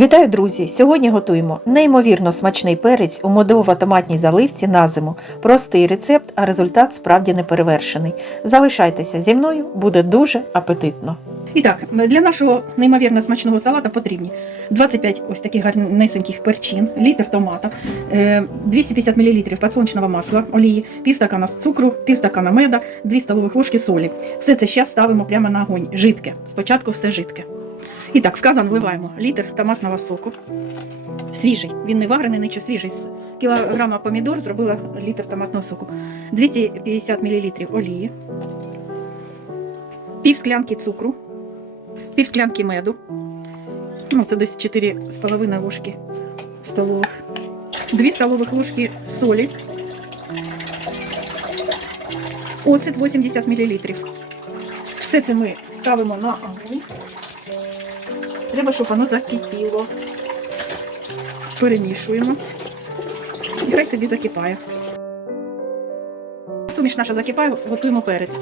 Вітаю, друзі! Сьогодні готуємо неймовірно смачний перець у медово-томатній заливці на зиму. Простий рецепт, а результат справді неперевершений. Залишайтеся зі мною, буде дуже апетитно. І так, для нашого неймовірно смачного салата потрібні 25 ось таких гарнесеньких перчин, літр томата, е, 250 мл підсолнечного масла, олії, пів стакана цукру, пів стакана меда, 2 столових ложки солі. Все це зараз ставимо прямо на огонь. Жидке. Спочатку все жидке. І так, в казан вливаємо літр томатного соку. Свіжий. Він не варений, нічого свіжий. З кілограма помідор зробила літр томатного соку. 250 мл олії, пів склянки цукру, пів склянки меду. Ну, це десь 4,5 ложки столових. 2 столових ложки солі. Оцет 80 мл. Все це ми ставимо на огонь. Треба, щоб воно закипіло. Перемішуємо. І хай собі закипає. Суміш наша закипає, готуємо перець.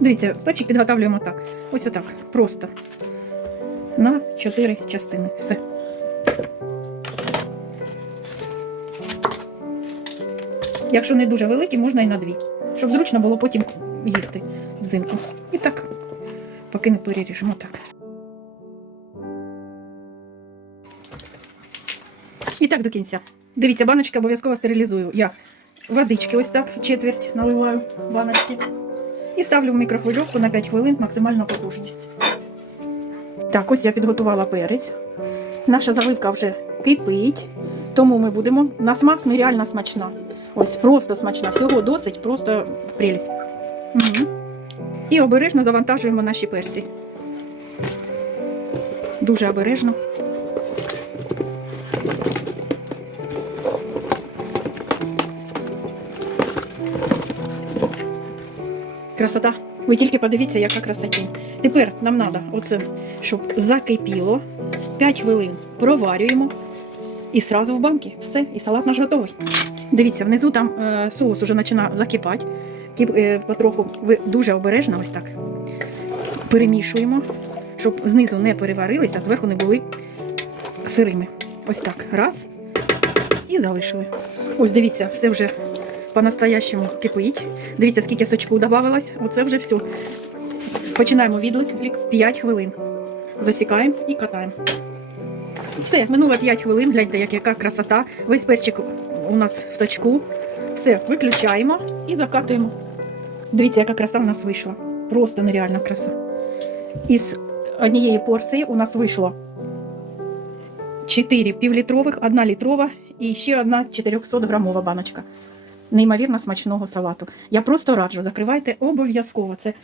Дивіться, печик підготовлюємо так. Ось отак. Просто. На 4 частини. Все. Якщо не дуже великі, можна і на дві. Щоб зручно було потім їсти взимку. І так, поки не переріжемо так. І так до кінця. Дивіться, баночки обов'язково стерилізую. Я водички ось так четверть наливаю баночки. І ставлю в мікрохвильовку на 5 хвилин максимальна потужність. Так, ось я підготувала перець. Наша заливка вже кипить, тому ми будемо на смак нереально смачна. Ось просто смачна. Всього досить, просто прелість. Угу. І обережно завантажуємо наші перці. Дуже обережно. Красота. Ви тільки подивіться, яка красотінь. Тепер нам треба, оце, щоб закипіло. 5 хвилин проварюємо і сразу в банки. Все, і салат наш готовий. Дивіться, внизу там е, соус уже починає закипати. Е, потроху ви дуже обережно ось так перемішуємо, щоб знизу не переварилися, а зверху не були сирими. Ось так. Раз. І залишили. Ось дивіться, все вже по-настоящему кипить. Дивіться, скільки сочку додавалось. Оце вже все. Починаємо відлік 5 хвилин. Засікаємо і катаємо. Все, минуло 5 хвилин. Гляньте, як- яка красота. Весь перчик у нас в сочку. Все, виключаємо і закатуємо. Дивіться, яка краса у нас вийшла. Просто нереальна краса. Із однієї порції у нас вийшло 4 півлітрових, 1 літрова і ще одна 400 грамова баночка неймовірно смачного салату. Я просто раджу, закривайте обов'язково. Це,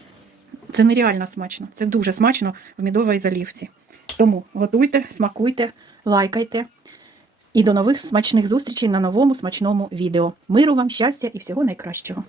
це нереально смачно. Це дуже смачно в мідовій залівці. Тому готуйте, смакуйте, лайкайте. І до нових смачних зустрічей на новому смачному відео. Миру вам, щастя і всього найкращого!